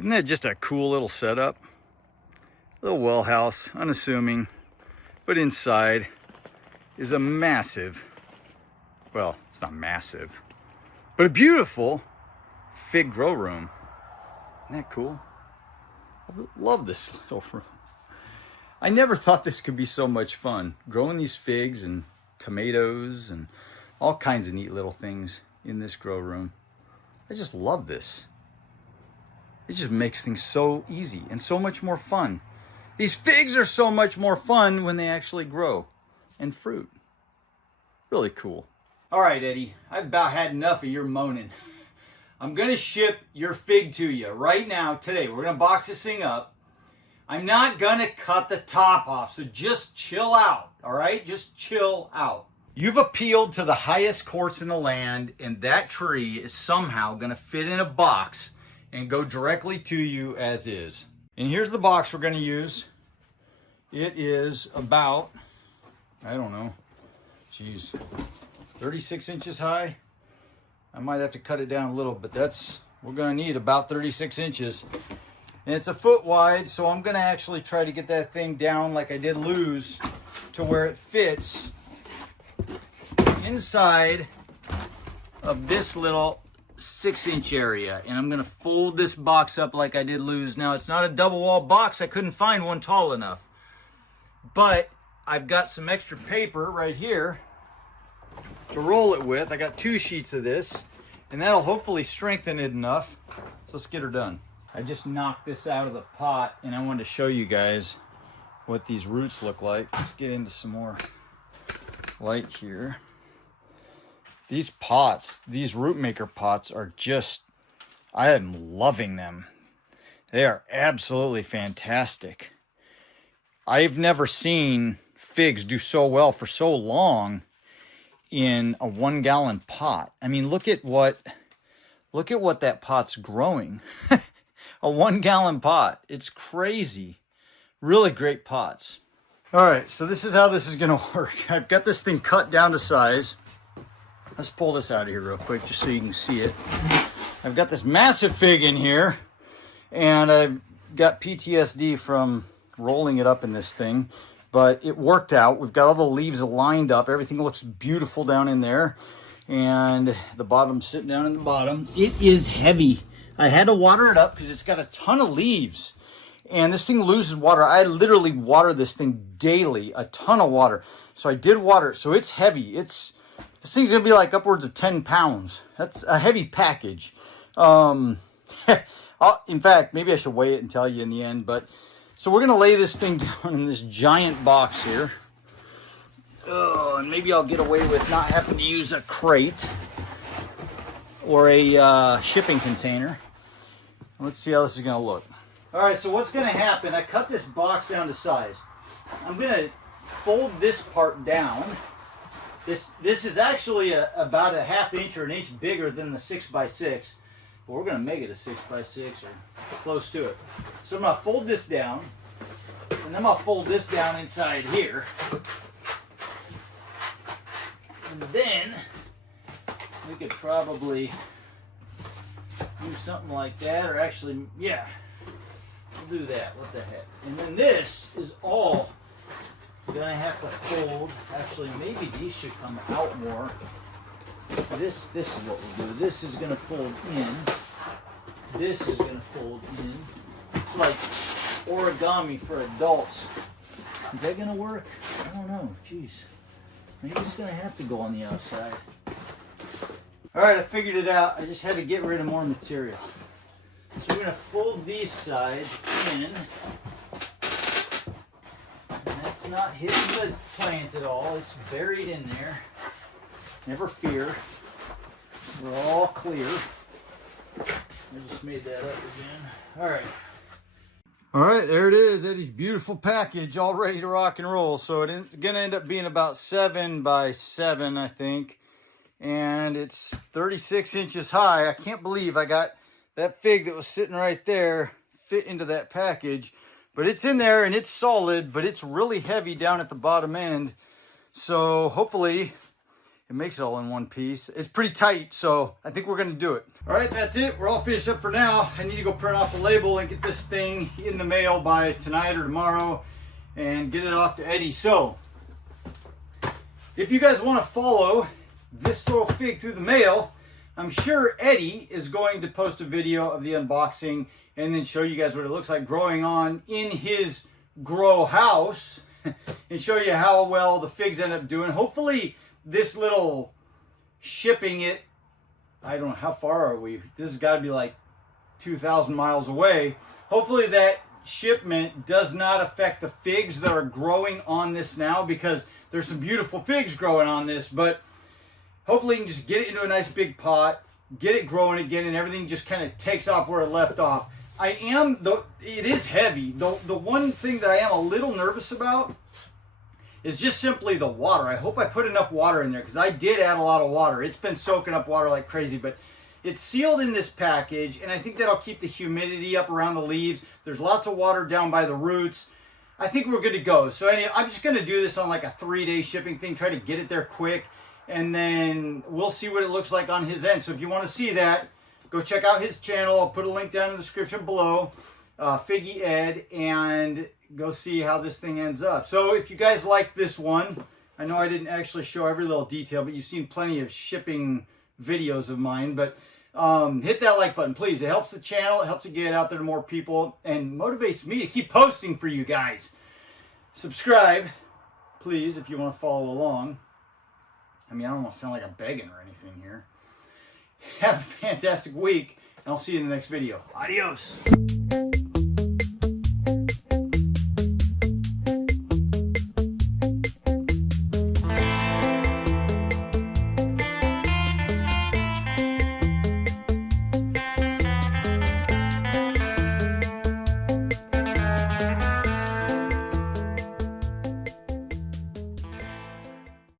Isn't that just a cool little setup? Little well house, unassuming, but inside is a massive, well, it's not massive, but a beautiful fig grow room. Isn't that cool? I love this little room. I never thought this could be so much fun, growing these figs and tomatoes and all kinds of neat little things in this grow room. I just love this. It just makes things so easy and so much more fun. These figs are so much more fun when they actually grow and fruit. Really cool. All right, Eddie, I've about had enough of your moaning. I'm gonna ship your fig to you right now, today. We're gonna box this thing up. I'm not gonna cut the top off, so just chill out, all right? Just chill out. You've appealed to the highest courts in the land, and that tree is somehow gonna fit in a box and go directly to you as is. And here's the box we're gonna use. It is about, I don't know, geez, 36 inches high. I might have to cut it down a little, but we're gonna need about 36 inches. And it's a foot wide, so I'm gonna actually try to get that thing down like I did Lou's to where it fits inside of this little 6-inch area. And I'm gonna fold this box up like I did Lou's. Now, it's not a double wall box. I couldn't find one tall enough. But I've got some extra paper right here to roll it with. I got 2 sheets of this, and that'll hopefully strengthen it enough. So let's get her done. I just knocked this out of the pot, and I wanted to show you guys what these roots look like. Let's get into some more light here. These pots, these root maker pots are just, I am loving them. They are absolutely fantastic. I've never seen figs do so well for so long in a 1-gallon pot. I mean, look at what that pot's growing. A 1-gallon pot. It's crazy. Really great pots. All right, so this is how this is gonna work. I've got this thing cut down to size. Let's pull this out of here real quick just so you can see it. I've got this massive fig in here, and I've got PTSD from rolling it up in this thing, but it worked out. We've got all the leaves lined up. Everything looks beautiful down in there, and the bottom's sitting down in the bottom. It is heavy. I had to water it up because it's got a ton of leaves, and this thing loses water. I literally water this thing daily, a ton of water. So I did water it, so it's heavy. This thing's gonna be like upwards of 10 pounds. That's a heavy package. In fact, maybe I should weigh it and tell you in the end, but so we're gonna lay this thing down in this giant box here. And maybe I'll get away with not having to use a crate or a shipping container. Let's see how this is gonna look. All right, so what's gonna happen, I cut this box down to size. I'm gonna fold this part down. This is actually about a 1/2 inch or 1 inch bigger than the 6x6. But we're gonna make it a 6x6 or close to it. So I'm gonna fold this down, and I'm gonna fold this down inside here. And then we could probably do something like that, or actually, yeah, we'll do that. What the heck? And then this is all gonna have to fold. Actually, maybe these should come out more. This is what we'll do. This is gonna fold in. This is gonna fold in. It's like origami for adults. Is that gonna work? I don't know. Jeez. Maybe it's gonna have to go on the outside. All right, I figured it out. I just had to get rid of more material. So we're gonna fold these sides in. And that's not hitting the plant at all. It's buried in there. Never fear. We're all clear. I just made that up again. All right. All right, there it is. Eddie's beautiful package, all ready to rock and roll. So it's gonna end up being about 7 by 7, I think. And it's 36 inches high. I can't believe I got that fig that was sitting right there fit into that package. But it's in there and it's solid, but it's really heavy down at the bottom end. So hopefully it makes it all in one piece. It's pretty tight, so I think we're gonna do it. All right, that's it. We're all finished up for now. I need to go print off the label and get this thing in the mail by tonight or tomorrow and get it off to Eddie. So, if you guys want to follow this little fig through the mail, I'm sure Eddie is going to post a video of the unboxing and then show you guys what it looks like growing on in his grow house and show you how well the figs end up doing. Hopefully this little shipping it, I don't know, how far are we? This has got to be like 2,000 miles away. Hopefully that shipment does not affect the figs that are growing on this now, because there's some beautiful figs growing on this, but hopefully you can just get it into a nice big pot, get it growing again, and everything just kind of takes off where it left off. It is heavy. The one thing that I am a little nervous about is just simply the water. I hope I put enough water in there, because I did add a lot of water. It's been soaking up water like crazy, but it's sealed in this package, and I think that'll keep the humidity up around the leaves. There's lots of water down by the roots. I think we're good to go. So anyway, I'm just going to do this on like a 3-day shipping thing, try to get it there quick, and then we'll see what it looks like on his end. So if you want to see that, go check out his channel. I'll put a link down in the description below, Figgy Ed, and go see how this thing ends up. So if you guys like this one, I know I didn't actually show every little detail, but you've seen plenty of shipping videos of mine, but hit that like button, please. It helps the channel, it helps it get out there to more people, and motivates me to keep posting for you guys. Subscribe, please, if you want to follow along. I mean, I don't want to sound like I'm begging or anything here. Have a fantastic week, and I'll see you in the next video. Adios.